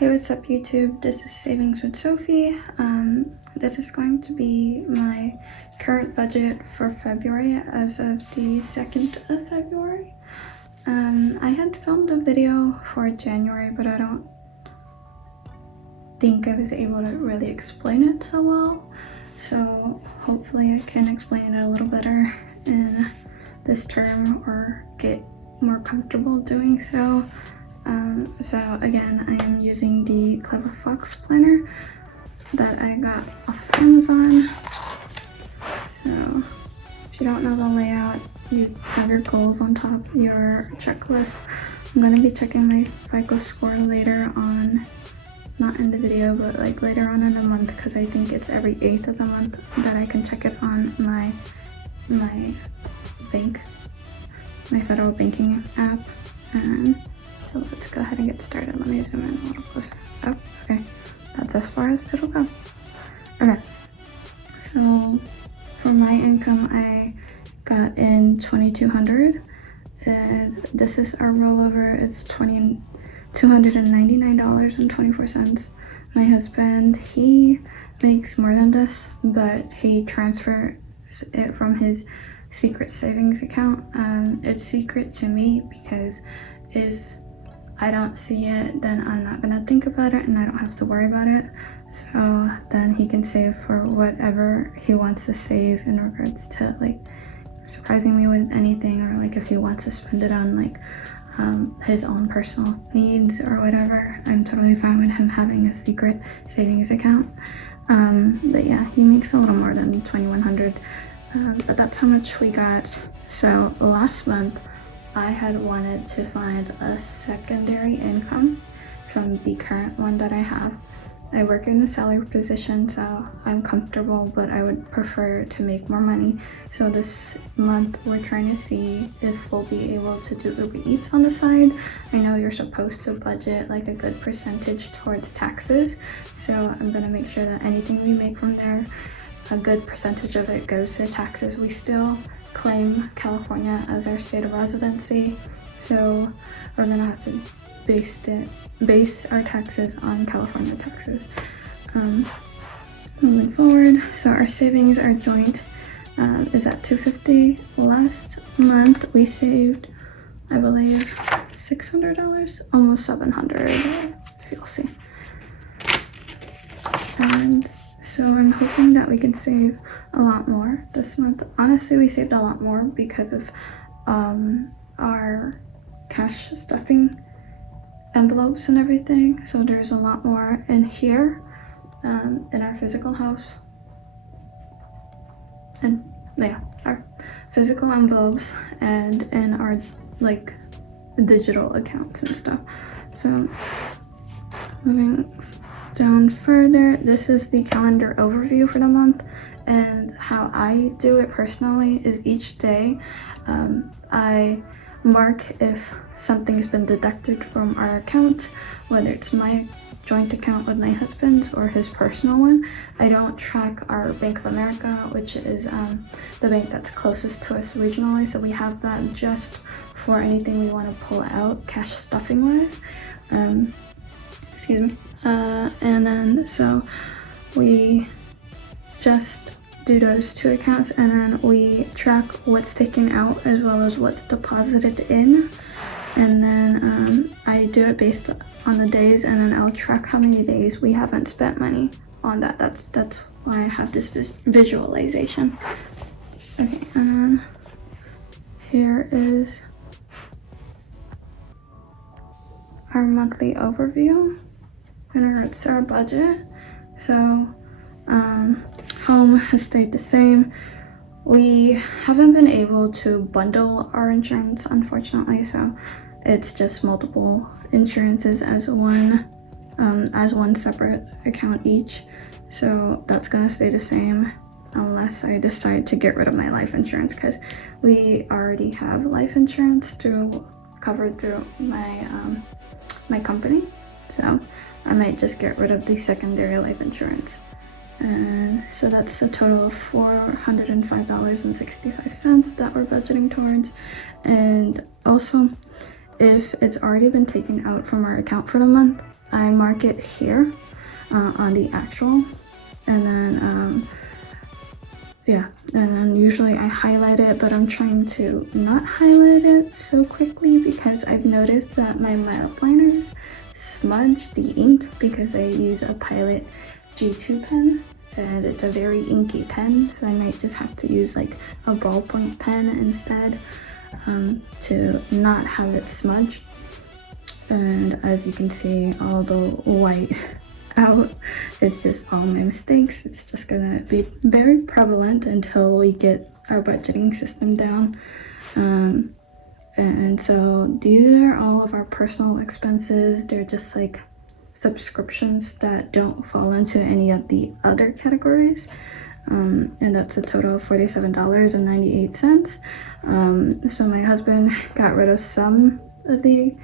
Hey, what's up YouTube? This is Savings with Sophie. This is going to be my current budget for February as of the 2nd of February. I had filmed a video for January, but I don't think I was able to really explain it so well. So hopefully I can explain it a little better in this term or get more comfortable doing so. So again, I am using the Clever Fox planner that I got off Amazon. So if you don't know the layout, you have your goals on top, your checklist. I'm going to be checking my FICO score later on, not in the video, but like later on in the month, because I think it's every 8th of the month that I can check it on my bank, my federal banking app. And so let's go ahead and get started. Let me zoom in a little closer. Oh, okay. That's as far as it'll go. Okay. So for my income, I got in $2,200. This is our rollover. It's $299.24. My husband, he makes more than this, but he transfers it from his secret savings account. It's secret to me because if I don't see it, then I'm not gonna think about it and I don't have to worry about it. So then he can save for whatever he wants to save in regards to like surprising me with anything, or like if he wants to spend it on like his own personal needs or whatever. I'm totally fine with him having a secret savings account. But yeah, he makes a little more than $2,100, but that's how much we got. So last month I had wanted to find a secondary income from the current one that I have. I work in the salary position, so I'm comfortable, but I would prefer to make more money. So this month we're trying to see if we'll be able to do Uber Eats on the side. I know you're supposed to budget like a good percentage towards taxes, so I'm gonna make sure that anything we make from there, a good percentage of it goes to taxes. We still claim California as our state of residency, so we're gonna have to base our taxes on California taxes. Moving forward, so our savings, our joint is at $250. Last month we saved, I believe, $600, almost $700, if you'll see. And so I'm hoping that we can save a lot more this month. Honestly, we saved a lot more because of our cash stuffing envelopes and everything. So there's a lot more in here, in our physical house. And yeah, our physical envelopes and in our like digital accounts and stuff. So moving down further, this is the calendar overview for the month, and how I do it personally is each day I mark if something's been deducted from our accounts, whether it's my joint account with my husband's or his personal one. I don't track our Bank of America, which is the bank that's closest to us regionally, so we have that just for anything we want to pull out cash stuffing wise. Excuse me. And then so we just do those two accounts, and then we track what's taken out as well as what's deposited in, and then I do it based on the days, and then I'll track how many days we haven't spent money on that. That's why I have this visualization. Okay, and then here is our monthly overview in regards to our budget. So home has stayed the same. We haven't been able to bundle our insurance, unfortunately, so it's just multiple insurances as one separate account each. So that's gonna stay the same unless I decide to get rid of my life insurance, because we already have life insurance covered through my company. So I might just get rid of the secondary life insurance. And so that's a total of $405.65 that we're budgeting towards. And also, if it's already been taken out from our account for the month, I mark it here on the actual, and then yeah, and then usually I highlight it, but I'm trying to not highlight it so quickly because I've noticed that my mild liners smudge the ink because I use a Pilot G2 pen, and it's a very inky pen, so I might just have to use like a ballpoint pen instead to not have it smudge. And as you can see, all the white out, it's just all my mistakes. It's just gonna be very prevalent until we get our budgeting system down. And so these are all of our personal expenses. They're just like subscriptions that don't fall into any of the other categories. And that's a total of $47.98. So my husband got rid of some of the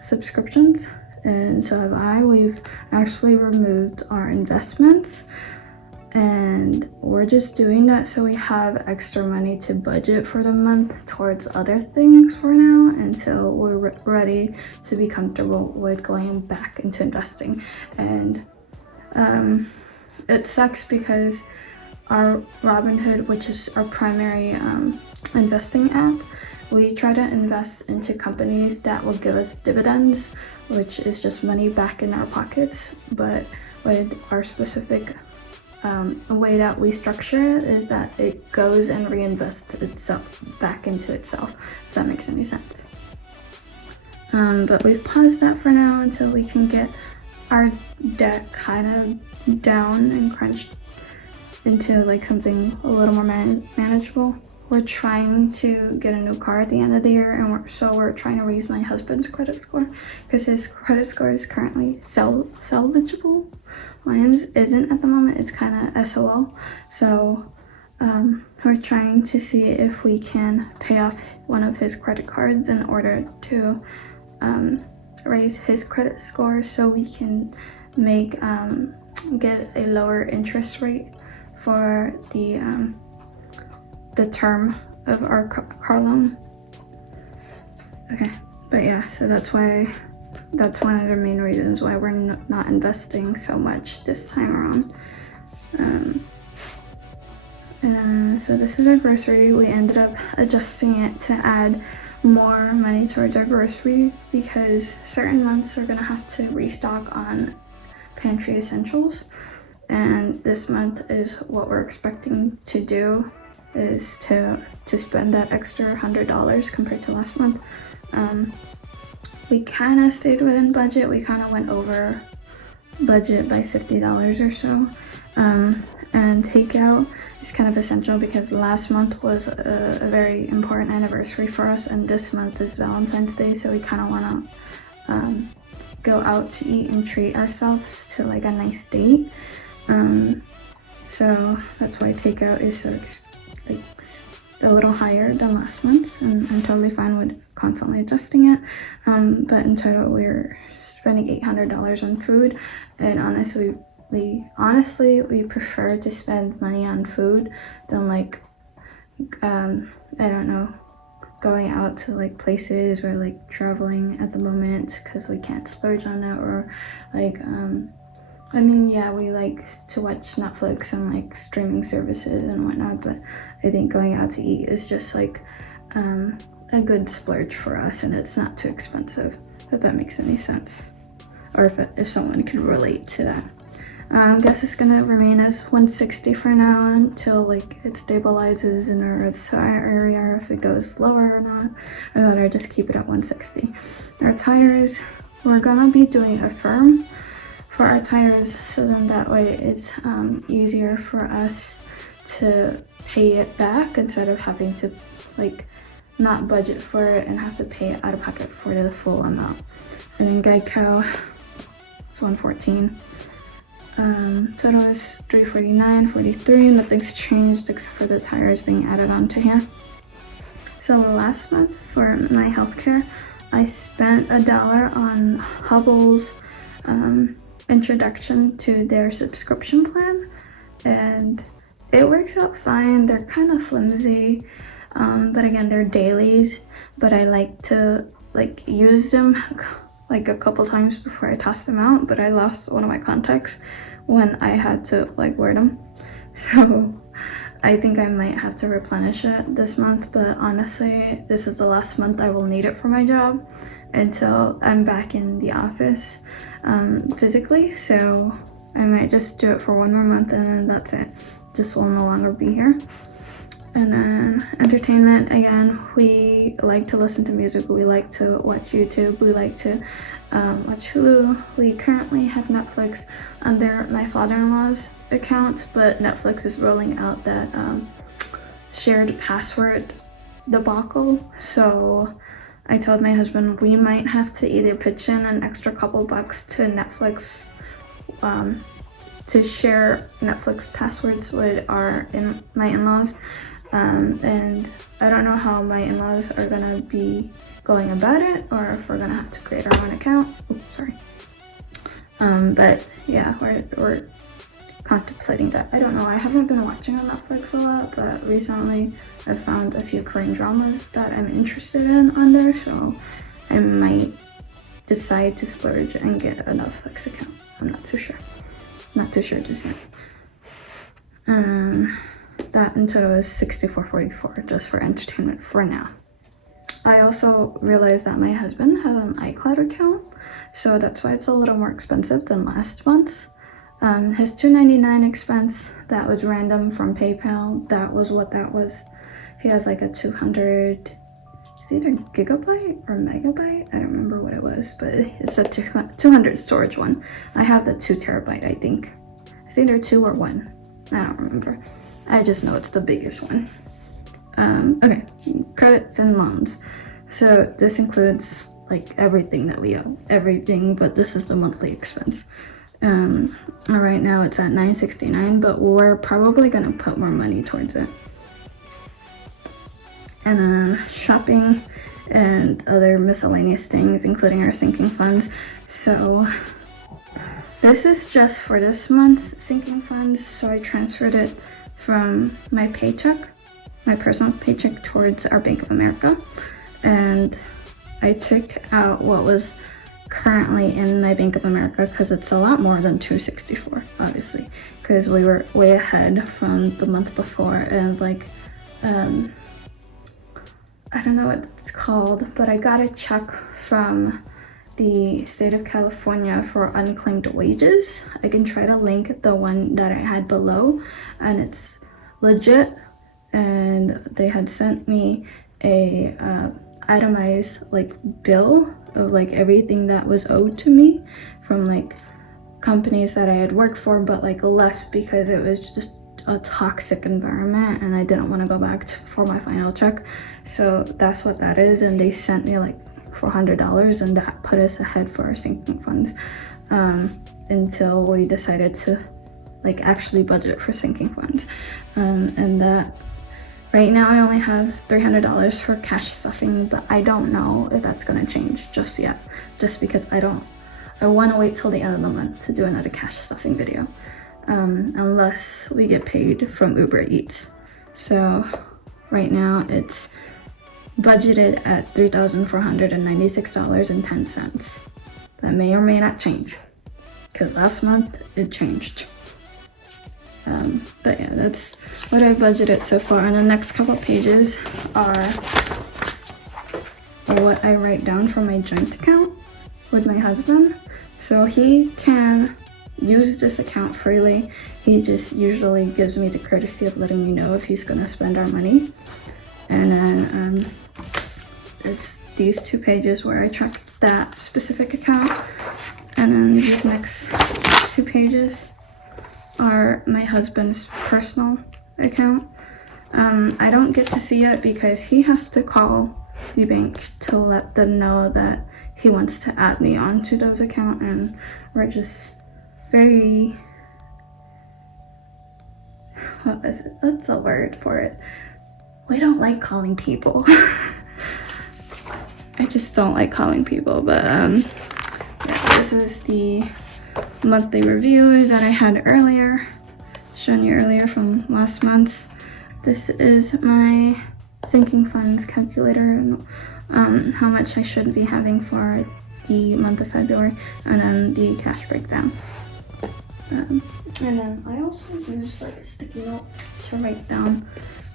subscriptions, and so have I. We've actually removed our investments, and we're just doing that so we have extra money to budget for the month towards other things for now until we're ready to be comfortable with going back into investing. And it sucks because our Robinhood, which is our primary investing app, we try to invest into companies that will give us dividends, which is just money back in our pockets. But with our specific way that we structure it is that it goes and reinvests itself back into itself, if that makes any sense. But we've paused that for now until we can get our debt kind of down and crunched into like something a little more manageable. We're trying to get a new car at the end of the year, and we're trying to raise my husband's credit score because his credit score is currently salvageable. Mine's isn't at the moment. It's kind of SOL. So we're trying to see if we can pay off one of his credit cards in order to raise his credit score so we can make get a lower interest rate for the term of our car loan. Okay, but yeah, so that's one of the main reasons why we're not investing so much this time around. So this is our grocery. We ended up adjusting it to add more money towards our grocery because certain months we're gonna have to restock on pantry essentials, and this month is what we're expecting to do, is to spend that extra $100 compared to last month. We kind of stayed within budget. We kind of went over budget by $50 or so. And takeout is kind of essential because last month was a very important anniversary for us, and this month is Valentine's Day, so we kind of want to go out to eat and treat ourselves to like a nice date. So that's why takeout is so like a little higher than last month's, and I'm totally fine with constantly adjusting it. But in total, we're spending $800 on food, and honestly, we prefer to spend money on food than like I don't know, going out to like places or like traveling at the moment because we can't splurge on that, or like I mean, yeah, we like to watch Netflix and like streaming services and whatnot, but I think going out to eat is just like a good splurge for us, and it's not too expensive, if that makes any sense, or if someone can relate to that. I guess it's gonna remain as $160 for now until like it stabilizes in our area, if it goes lower or not, or that I just keep it at $160. Our tires, we're gonna be doing a firm for our tires, so then that way it's easier for us to pay it back instead of having to like not budget for it and have to pay it out of pocket for the full amount. And then Geico, it's $114. Total is $349.43. Nothing's changed except for the tires being added onto here. So last month for my healthcare, I spent $1 on Hubble's introduction to their subscription plan, and it works out fine. They're kind of flimsy, but again, they're dailies, but I like to like use them like a couple times before I tossed them out, but I lost one of my contacts when I had to like wear them. So I think I might have to replenish it this month, but honestly, this is the last month I will need it for my job until I'm back in the office physically. So I might just do it for one more month and then that's it. Just will no longer be here. And then entertainment, again, we like to listen to music, we like to watch YouTube, we like to watch Hulu. We currently have Netflix under my father-in-law's account, but Netflix is rolling out that shared password debacle. So I told my husband we might have to either pitch in an extra couple bucks to Netflix to share Netflix passwords with my in-laws. And I don't know how my in-laws are gonna be going about it, or if we're gonna have to create our own account. Oops, sorry. But yeah, we're contemplating that. I don't know, I haven't been watching on Netflix a lot, but recently I found a few Korean dramas that I'm interested in on there, so I might decide to splurge and get a Netflix account. I'm not too sure. Not too sure just yet. That in total is $64.44 just for entertainment for now. I also realized that my husband has an iCloud account, so that's why it's a little more expensive than last month. His $2.99 expense, that was random from PayPal. That was what that was. He has like a 200, it's either gigabyte or megabyte. I don't remember what it was, but it's a 200 storage one. I have the 2 terabyte, I think. It's either 2 or 1. I don't remember. I just know it's the biggest one. Okay, credits and loans. So this includes like everything that we owe, everything, but this is the monthly expense. Right now it's at $9.69, but we're probably gonna put more money towards it. And then shopping and other miscellaneous things, including our sinking funds. So this is just for this month's sinking funds. So I transferred it from my paycheck, my personal paycheck, towards our Bank of America. And I took out what was currently in my Bank of America because it's a lot more than $264, obviously, because we were way ahead from the month before. And like, I don't know what it's called, but I got a check from the state of California for unclaimed wages. I can try to link the one that I had below, and it's legit. And they had sent me a itemized like bill of like everything that was owed to me from like companies that I had worked for but like left because it was just a toxic environment and I didn't want to go back for my final check. So that's what that is, and they sent me like $400, and that put us ahead for our sinking funds until we decided to like actually budget for sinking funds. And that right now I only have $300 for cash stuffing, but I don't know if that's gonna change just yet, just because I want to wait till the end of the month to do another cash stuffing video, unless we get paid from Uber Eats. So right now it's budgeted at $3,496.10. That may or may not change, because last month it changed. But yeah, that's what I budgeted so far. And the next couple pages are what I write down for my joint account with my husband. So he can use this account freely. He just usually gives me the courtesy of letting me know if he's gonna spend our money. And then it's these 2 pages where I track that specific account. And then these next 2 pages are my husband's personal account. I don't get to see it because he has to call the bank to let them know that he wants to add me onto those accounts, and we're just very, what is it? What's the word for it? We don't like calling people. I just don't like calling people, but yeah, this is the monthly review that I had earlier, shown you earlier from last month. This is my sinking funds calculator, and how much I should be having for the month of February, and then the cash breakdown. And then I also use like a sticky note to write down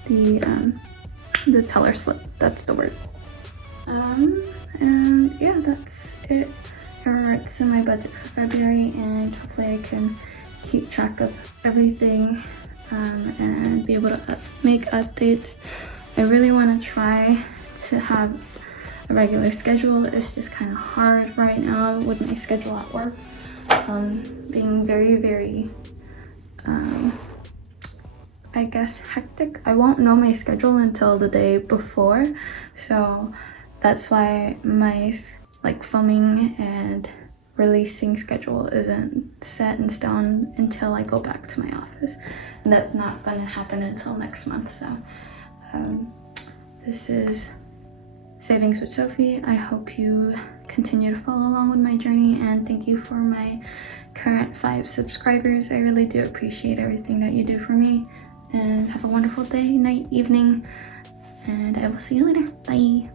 the teller slip. That's the word. And yeah, that's it. It's in my budget for February, and hopefully I can keep track of everything and be able to make updates. I really want to try to have a regular schedule. It's just kind of hard right now with my schedule at work, being very I guess hectic. I won't know my schedule until the day before, so that's why my like filming and releasing schedule isn't set in stone until I go back to my office, and that's not gonna happen until next month. So this is Savings with Sophie. I hope you continue to follow along with my journey, and thank you for my current 5 subscribers. I really do appreciate everything that you do for me, and have a wonderful day, night, evening, and I will see you later. Bye.